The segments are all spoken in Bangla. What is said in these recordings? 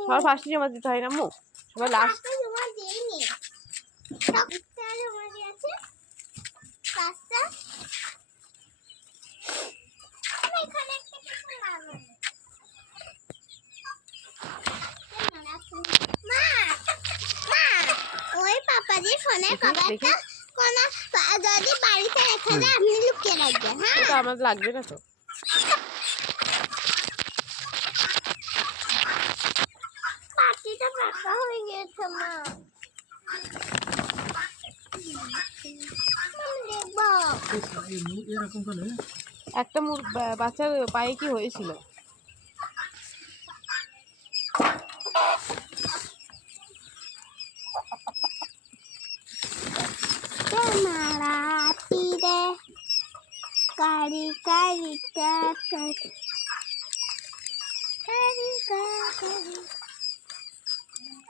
সবার ফার্স্টে জমা দিতে হয় না মু? সবাই লাস্ট জমা দিইনি। জমা দিয়েছে। পাঁচটা। ফোনের দেখি, কভারটা কোন যদি বাড়িতে রেখে যায় আপনি ওটা আমাদের লাগবে না তো। হয়ে একটা মুর বাচ্চার পায়ে কি হয়েছিল? কারি কারি কারি কারি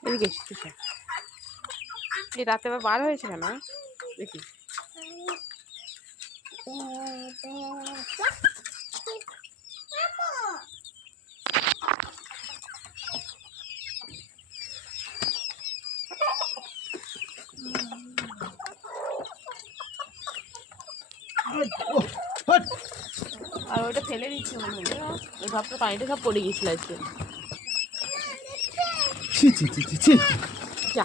এদিকে এই রাতে আবার বার হয়েছে কেন? দেখি। হট! আর ওইটা ফেলে দিচ্ছে মনে হয়? ওই ভাবটা পানিটা সব পড়ে গেছিল আজকে। ছি ছি ছি ছি ছি। যা।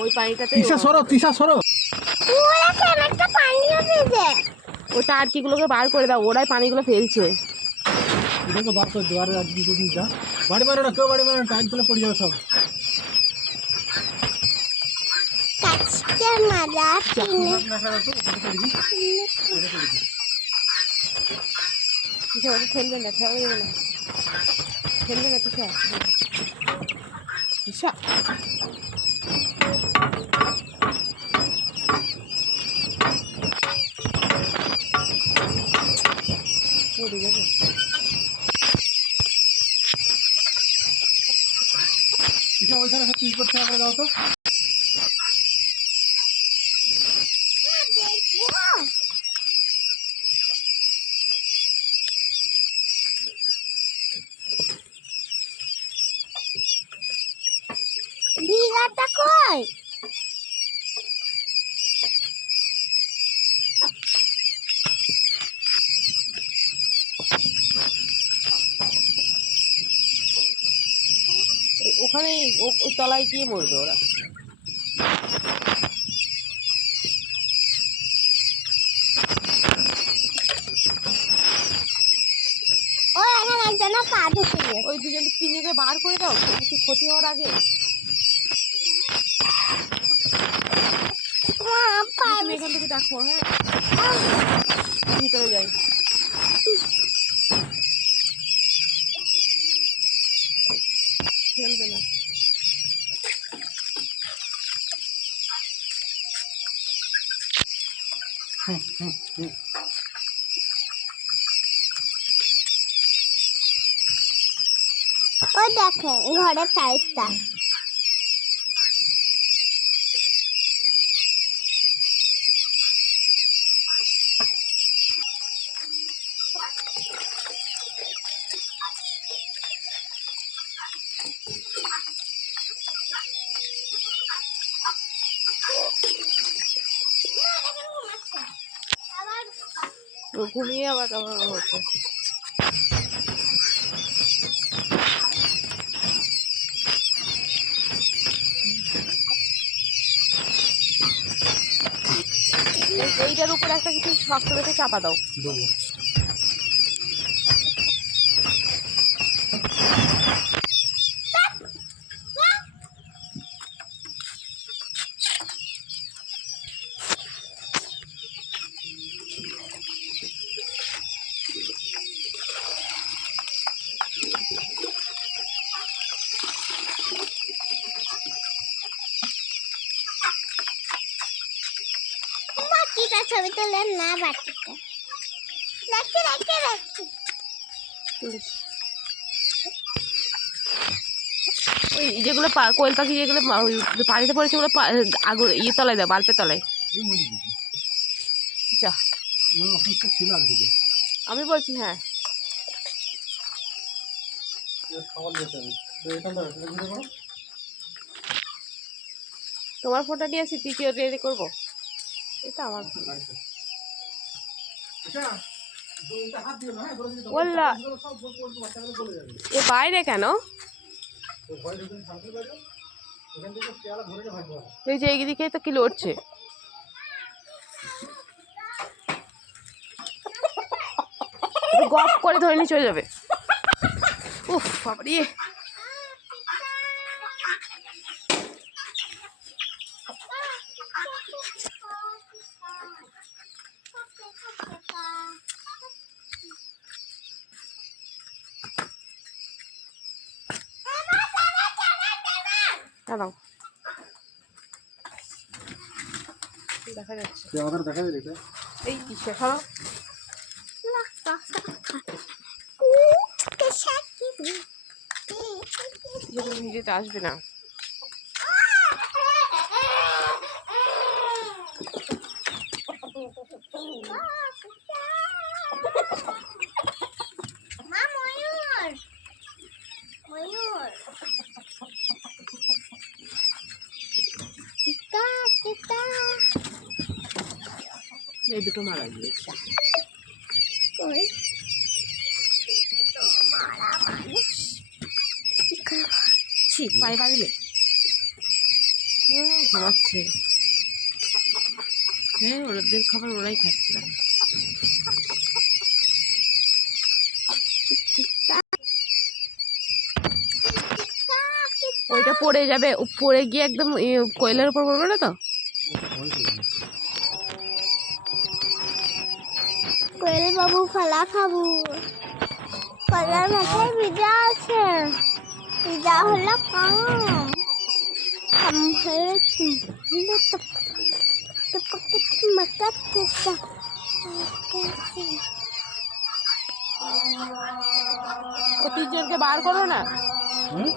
ওই পানিটাতে তিশা সরো তিশা সরো। পুরো একটা পানিও ভেজে? ওই টার্কিগুলোকে বার করে দাও ওরাই পানিগুলো ফেলছে। দেওয়ার আর দুটো দিন যা। বাড়ি মারো না কেউ বাড়ি মারো না পড়ে যাবে সব। মারা পিনে কিসে ওটা ফেলবে না ফেলা যাবে না। ফেলবে না কিসা? কিসা? পড়ে যাবে। তিশা ওই সারা তিরিশ করতে করে দাও তো। ওখানে ওই তলায় গিয়ে মরবে ওরা। ওই দুজন তিনজনকে বার করে দাও? একটু ক্ষতি হওয়ার আগে? এখান থেকে দেখো হ্যাঁ? ভিতরে যাই খেলবে না ওই দেখে ঘরের টাইসটা ঘুমিয়ে আবার আবার হচ্ছে এইটার উপর একটা কিছু শক্ত রেখে চাপা দাও। তোলেন না বাকিটা দেখছি দেখছি দেখছি ওই যেগুলো কোয়েল পাখি যেগুলো পানিতে পড়েছে ওগুলো পা- আগুন ইয়ে তলায় দাও বাল্পের তলায়। যা। আমি বলছি হ্যাঁ। তোমার ফোনটা নিয়ে আসি, তুই কি রেডি করব? এটা আমার না হ্যাঁ বাইরে কেন? এই যে এইদিকে তো কি লড়ছে? গপ করে ধরে নিয়ে চলে যাবে। উফ বাবারি দাঁড়াও। দেখা যাচ্ছে। আমাদের দেখা। যায় এটা এই কিসে খাও নিজেতে আসবে না। মা ময়ূর। ময়ূর। এই দুটো মারা গিয়েছে। টিকা ছি পায়ে পা ঘুমাচ্ছে। হ্যাঁ ওদের খাবার ওরাই খাচ্ছে। না ওইটা পড়ে যাবে। ও পড়ে গিয়ে একদম কোয়েলের উপর পড়বে না তো? কোয়েল বাবু কলা খাব কলার মাথায় ভিজা আছে। ভিজা হলো কম কম তিনজনকে বার করো না। হুম?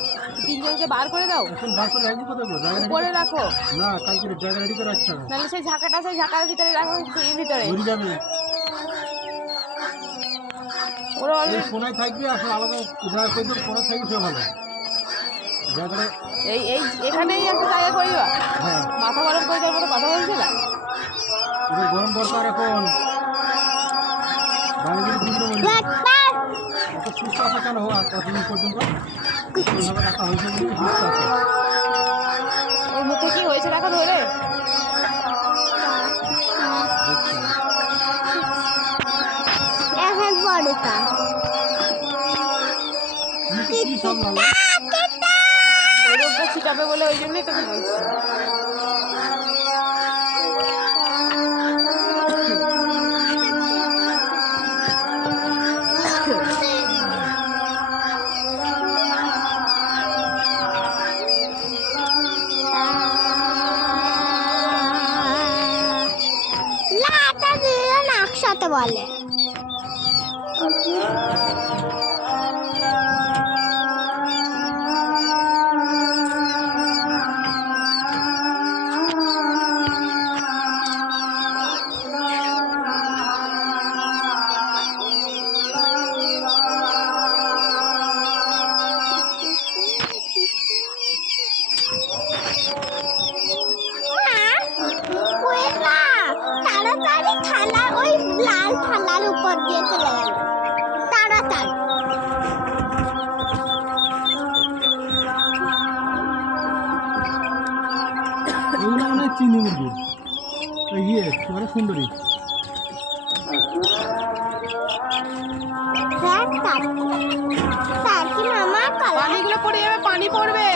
তিনজনকে বার করে দাও। এখন বার করে রাখবি কোথায় গো? জায়গা উপরে রাখো না কালকে জায়গা রেডি করে রাখতে হবে। নাহলে সেই ঝাঁকাটা সেই ঝাঁকার ভিতরে রাখো এর ভিতরে। ঘুরে যাবে। ওরা অলরেডি থাকবি আসলে আলাদা করে থাকবি সে ভালো জায়গাটা এই এই এখানেই একটা জায়গা করিবা হ্যাঁ। মাথা গরম করে দেওয়ার মতো কথা বলছিল গরম দরকার এখন। যদি দুটো সুস্থ আছে কেন হওয়া? কতদিন পর্যন্ত? ওর মুখে কি হয়েছে দেখা ধরে ছিটাবে বলে ওই জন্যই তোকে বলছি। নাকশাতে বলে হয় মুরগি ইয়ে কি সুন্দরী কালা পানিগুলো পড়ে যাবে পানি পড়বে।